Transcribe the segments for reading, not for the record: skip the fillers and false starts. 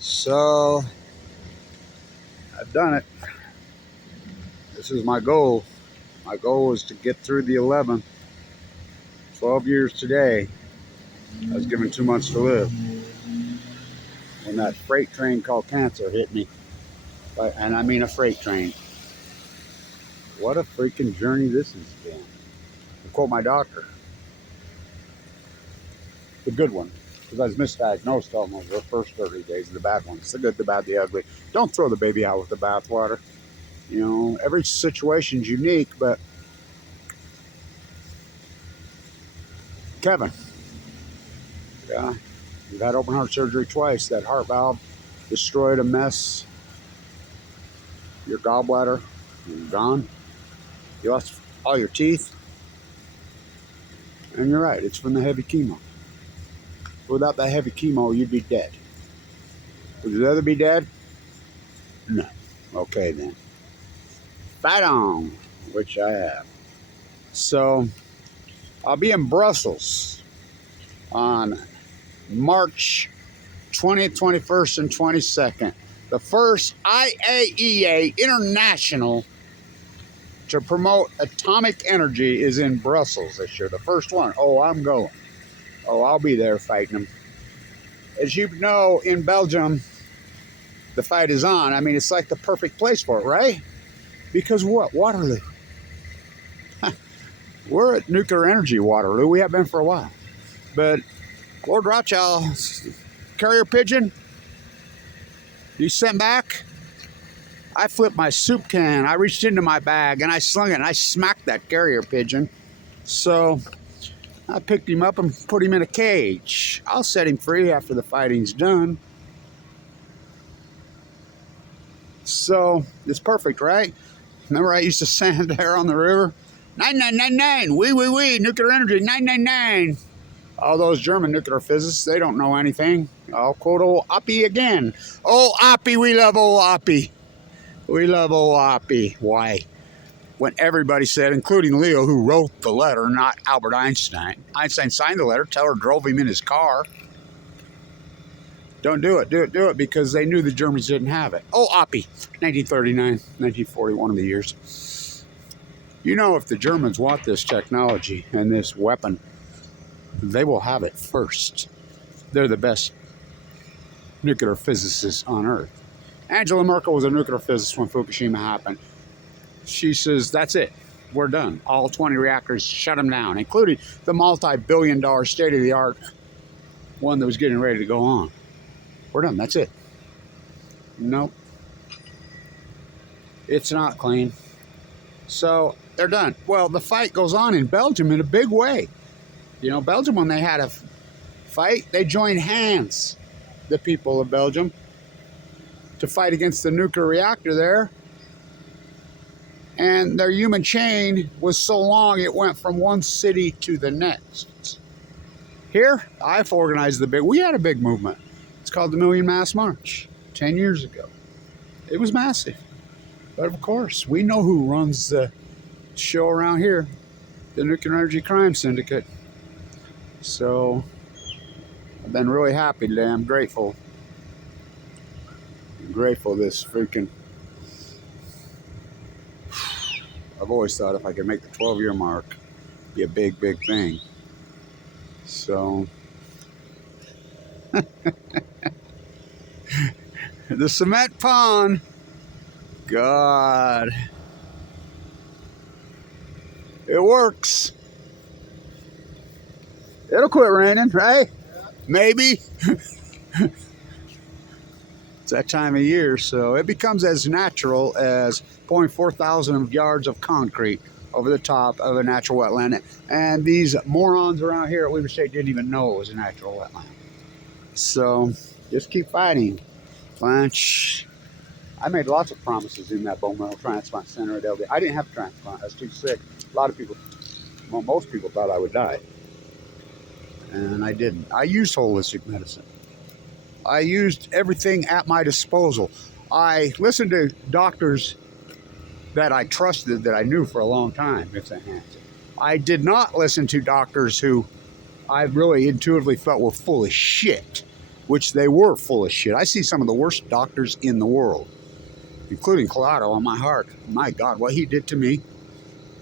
So I've done it. This is my goal. My goal is to get through the 11th. 12 years today. I was given 2 months to live when that freight train called cancer hit me. And I mean a freight train. What a freaking journey this has been. To quote my doctor, the good one, because I was misdiagnosed almost the first 30 days of the bad ones. The good, the bad, the ugly. Don't throw the baby out with the bathwater. You know, every situation's unique, but Kevin, yeah, you've had open heart surgery twice. That heart valve destroyed a mess. Your gallbladder, you're gone. You lost all your teeth. And you're right, it's from the heavy chemo. Without that heavy chemo, you'd be dead. Would you rather be dead? No. Okay then. Fight on, which I have. So, I'll be in Brussels on March 20th, 21st, and 22nd. The first IAEA International to promote atomic energy is in Brussels this year. The first one. Oh, I'm going. Oh, I'll be there fighting them. As you know, in Belgium, the fight is on. I mean, it's like the perfect place for it, right? Because what? Waterloo. We're at nuclear energy Waterloo. We have been for a while. But Lord Rothschild, carrier pigeon, you sent back? I flipped my soup can. I reached into my bag and I slung it and I smacked that carrier pigeon. So I picked him up and put him in a cage. I'll set him free after the fighting's done. So it's perfect, right? Remember I used to stand there on the river? 9999, wee, nuclear energy, 999. All those German nuclear physicists, they don't know anything. I'll quote old Oppie again. Oh, Oppie, we love old Oppie. We love old Oppie. Why? When everybody said, including Leo, who wrote the letter, not Albert Einstein. Einstein signed the letter, Teller drove him in his car. Don't do it, do it, because they knew the Germans didn't have it. Oh, Oppie, 1939, 1940, one of the years. You know, if the Germans want this technology and this weapon, they will have it first. They're the best nuclear physicists on Earth. Angela Merkel was a nuclear physicist when Fukushima happened. She says, that's it. We're done. All 20 reactors, shut them down, including the multi-billion-dollar state-of-the-art one that was getting ready to go on. We're done. That's it. Nope. It's not clean. So they're done. Well, the fight goes on in Belgium in a big way. You know, Belgium, when they had a fight, they joined hands, the people of Belgium, to fight against the nuclear reactor there. And their human chain was so long, it went from one city to the next. Here, I've organized we had a big movement. It's called the Million Mass March, 10 years ago. It was massive. But of course, we know who runs the show around here, the Nuclear Energy Crime Syndicate. So, I've been really happy today. I'm grateful. I'm grateful this freaking... I've always thought if I could make the 12-year mark, it'd be a big, big thing. So... the cement pond. God. It works. It'll quit raining, right? Yeah. Maybe. It's that time of year, so it becomes as natural as pouring 4,000 yards of concrete over the top of a natural wetland. And these morons around here at Weaver State didn't even know it was a natural wetland. So just keep fighting. Blanch. I made lots of promises in that bone marrow transplant center at LD. I didn't have a transplant. I was too sick. A lot of people, well, most people thought I would die. And I didn't. I used holistic medicine. I used everything at my disposal. I listened to doctors that I trusted, that I knew for a long time, if that answers. I did not listen to doctors who I really intuitively felt were full of shit. which they were full of shit. I see some of the worst doctors in the world, including Collado on my heart. My God, what he did to me.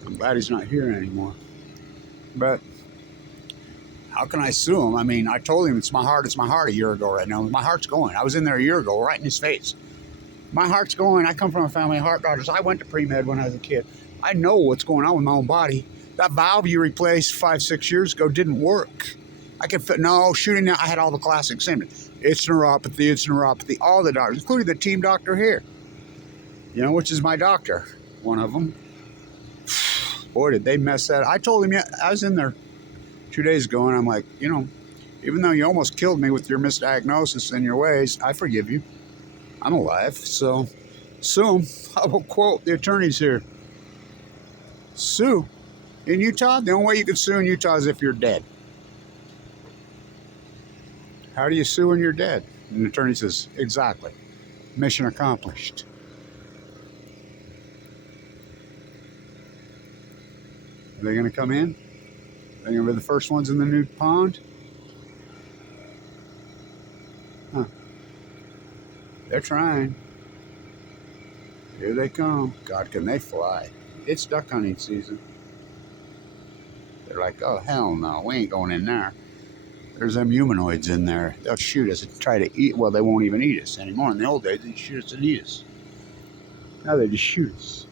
I'm glad he's not here anymore. But how can I sue him? I mean, I told him it's my heart a year ago right now. My heart's going. I was in there a year ago, right in his face. My heart's going. I come from a family of heart doctors. I went to pre-med when I was a kid. I know what's going on with my own body. That valve you replaced 5-6 years ago didn't work. I could fit, no, shooting, I had all the classic symptoms. It's neuropathy, all the doctors, including the team doctor here. You know, which is my doctor, one of them. Boy, did they mess that. I told him, yeah, I was in there 2 days ago, and I'm like, you know, even though you almost killed me with your misdiagnosis and your ways, I forgive you. I'm alive, so sue him. I will quote the attorneys here. Sue. In Utah, the only way you can sue in Utah is if you're dead. How do you sue when you're dead? And the attorney says, exactly. Mission accomplished. Are they going to come in? Are they going to be the first ones in the new pond? Huh. They're trying. Here they come. God, can they fly? It's duck hunting season. They're like, oh, hell no, we ain't going in there. There's them humanoids in there. They'll shoot us and try to eat. Well, they won't even eat us anymore. In the old days, they'd shoot us and eat us. Now they just shoot us.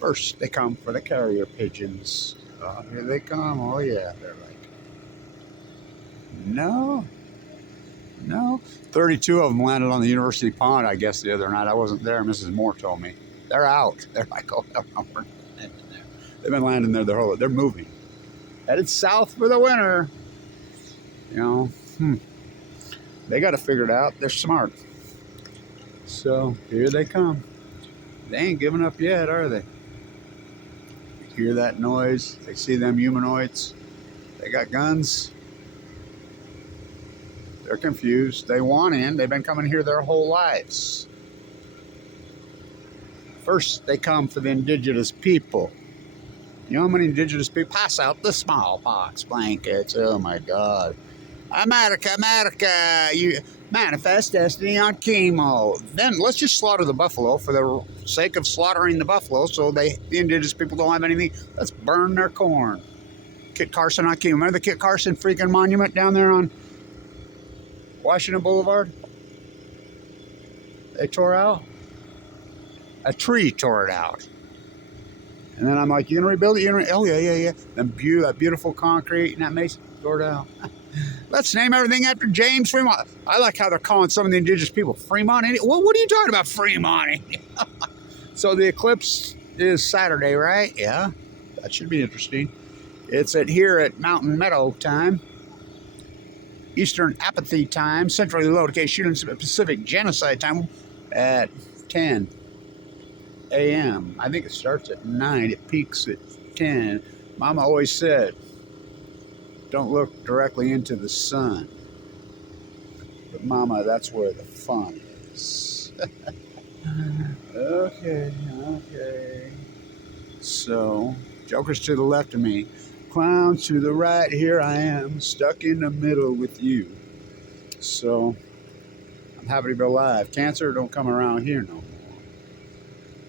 First, they come for the carrier pigeons. Oh, here they come. Oh, yeah. They're like, no. 32 of them landed on the University Pond, I guess, the other night. I wasn't there. Mrs. Moore told me. They're out. They're like, oh, hell no, we're not landing there. They've been landing there their whole life. They're moving. Headed south for the winter. You know, they got to figure it out. They're smart. So, here they come. They ain't giving up yet, are they? You hear that noise? They see them humanoids. They got guns. They're confused. They want in. They've been coming here their whole lives. First, they come for the indigenous people. You know how many indigenous people pass out the smallpox blankets? Oh my God. America, you manifest destiny on chemo. Then let's just slaughter the buffalo for the sake of slaughtering the buffalo so the indigenous people don't have anything. Let's burn their corn. Kit Carson on chemo. Remember the Kit Carson freaking monument down there on Washington Boulevard? They tore out? A tree tore it out. And then I'm like, you gonna rebuild it? Oh, yeah. Then that beautiful concrete and that mason tore it out. Let's name everything after James Fremont. I like how they're calling some of the indigenous people Fremont. Well, what are you talking about, Fremont? So the eclipse is Saturday, right? Yeah, that should be interesting. It's here at Mountain Meadow time, Eastern Apathy time, Centrally Located Shooting Pacific Genocide time at 10 a.m. I think it starts at 9. It peaks at 10. Mama always said, don't look directly into the sun. But Mama, that's where the fun is. Okay. So, jokers to the left of me, clowns to the right, here I am, stuck in the middle with you. So, I'm happy to be alive. Cancer, don't come around here no more.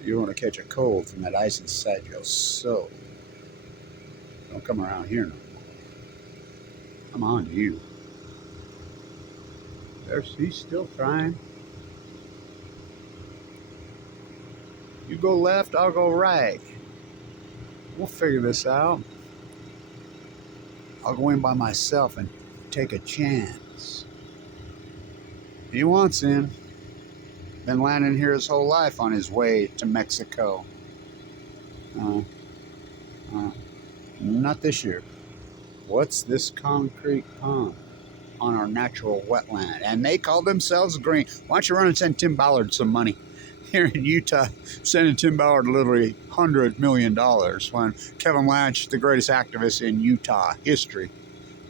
You want to catch a cold from that ice inside your soul. Don't come around here no more. I'm on to you. He's still trying. You go left, I'll go right. We'll figure this out. I'll go in by myself and take a chance. He wants in. Been landing here his whole life on his way to Mexico. Not this year. What's this concrete pond on our natural wetland? And they call themselves green. Why don't you run and send Tim Ballard some money? Here in Utah, sending Tim Ballard literally $100 million when Kevin Blanch, the greatest activist in Utah history.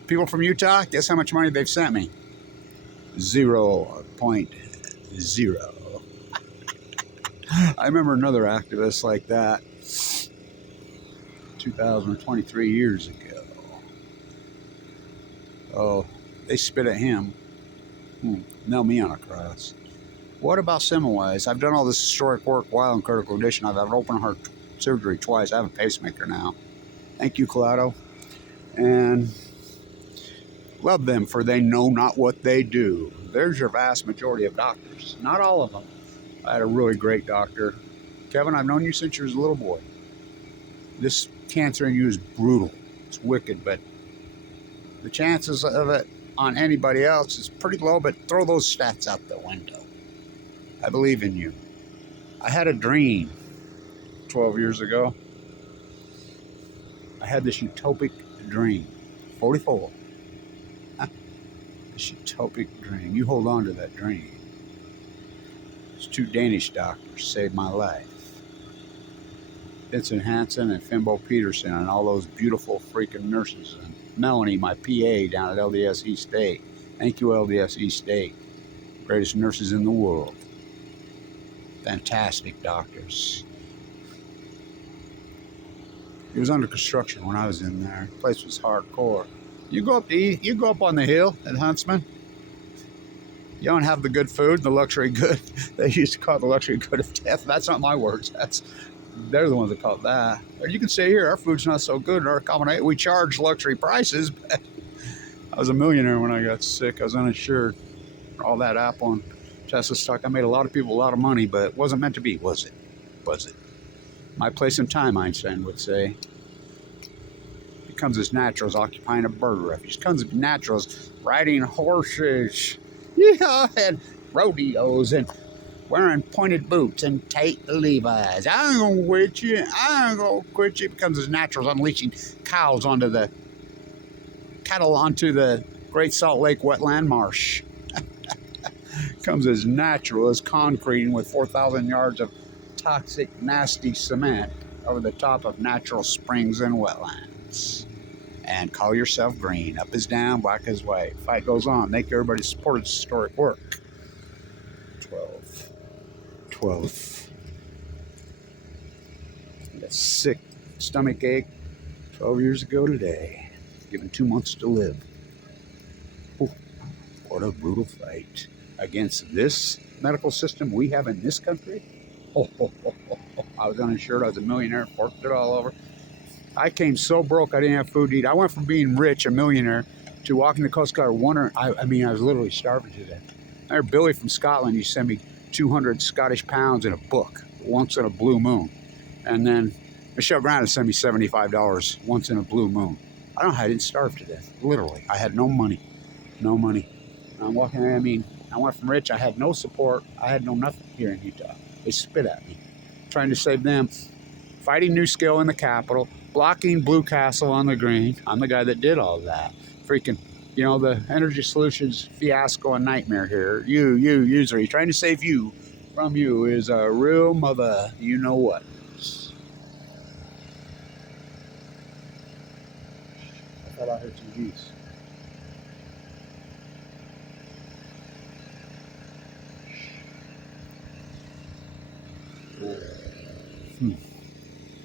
People from Utah, guess how much money they've sent me? 0.0. I remember another activist like that 2023 years ago. Oh, They spit at him. Nail me on a cross. What about Semmelweis? I've done all this historic work while in critical condition. I've had open heart surgery twice. I have a pacemaker now. Thank you, Collado. And love them, for they know not what they do. There's your vast majority of doctors. Not all of them. I had a really great doctor. Kevin, I've known you since you was a little boy. This cancer in you is brutal. It's wicked, but the chances of it on anybody else is pretty low, but throw those stats out the window. I believe in you. I had a dream 12 years ago. I had this utopic dream. 44. This utopic dream. You hold on to that dream. These two Danish doctors saved my life. Vincent Hansen and Fimbo Peterson and all those beautiful freaking nurses. And Melanie, my PA down at LDS East State. Thank you, LDS East State. Greatest nurses in the world. Fantastic doctors. It was under construction when I was in there. The place was hardcore. You go up to eat, you go up on the hill at Huntsman. You don't have the good food, the luxury good. They used to call it the luxury good of death. That's not my words. They're the ones that call it that. Or you can say here, our food's not so good. Our accommodation, we charge luxury prices. But I was a millionaire when I got sick. I was uninsured. All that apple and Tesla stock. I made a lot of people a lot of money, but it wasn't meant to be, was it? Was it? My place in time, Einstein would say. Becomes as natural as occupying a bird refuge. Becomes as natural as riding horses. Yeah, and rodeos and wearing pointed boots and tight Levi's. I ain't gonna quit you. I ain't gonna quit you. It becomes as natural as unleashing cattle onto the Great Salt Lake Wetland Marsh. Comes as natural as concreting with 4,000 yards of toxic, nasty cement over the top of natural springs and wetlands. And call yourself green. Up is down, black is white. Fight goes on. Thank you, everybody, supported historic work. 12. I got sick stomach ache 12 years ago today. Given 2 months to live. Ooh, what a brutal fight against this medical system we have in this country. I was uninsured. I was a millionaire. Forked it all over. I came so broke I didn't have food to eat. I went from being rich, a millionaire, to walking the Coast Guard wondering. I was literally starving to death. I heard Billy from Scotland used to send me 200 Scottish pounds in a book once in a blue moon. And then Michelle Grant would send me $75 once in a blue moon. I don't know how I didn't starve to death. Literally. I had no money. No money. I'm walking, I went from rich. I had no support. I had no nothing here in Utah. They spit at me. Trying to save them. Fighting New Skill in the Capitol. Blocking Blue Castle on the green. I'm the guy that did all that. Freaking, the energy solutions fiasco and nightmare here. You user, he's trying to save you from you is a real mother. You know what? I thought I heard some geese.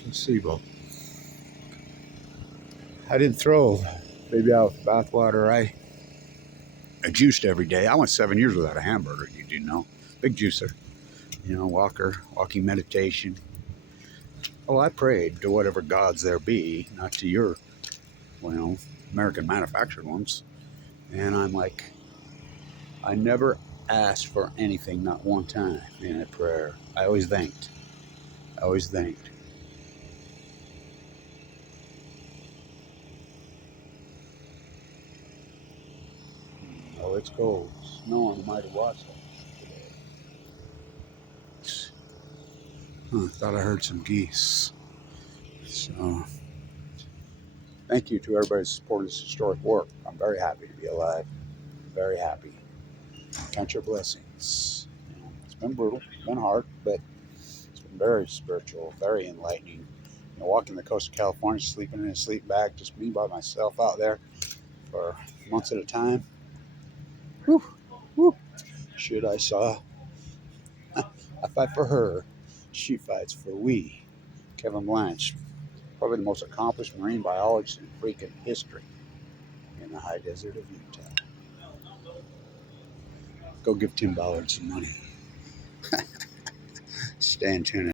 Placebo. I didn't throw baby out with bathwater. I juiced every day. I went 7 years without a hamburger, you do know. Big juicer. Walking meditation. Oh, I prayed to whatever gods there be, not to your, American manufactured ones. And I'm like, I never asked for anything, not one time in a prayer. I always thanked. Oh, it's cold. Snow on the mighty Wasatch today. Thought I heard some geese. So, thank you to everybody who supported this historic work. I'm very happy to be alive. Very happy. Count your blessings. It's been brutal, it's been hard, but it's been very spiritual, very enlightening. Walking the coast of California, sleeping in a sleep bag, just me by myself out there for months at a time. Whew, whew. Shit, I saw. I fight for her. She fights for we. Kevin Blanch, probably the most accomplished marine biologist in freaking history in the high desert of Utah. Go give Tim Ballard some money. Stay tuned.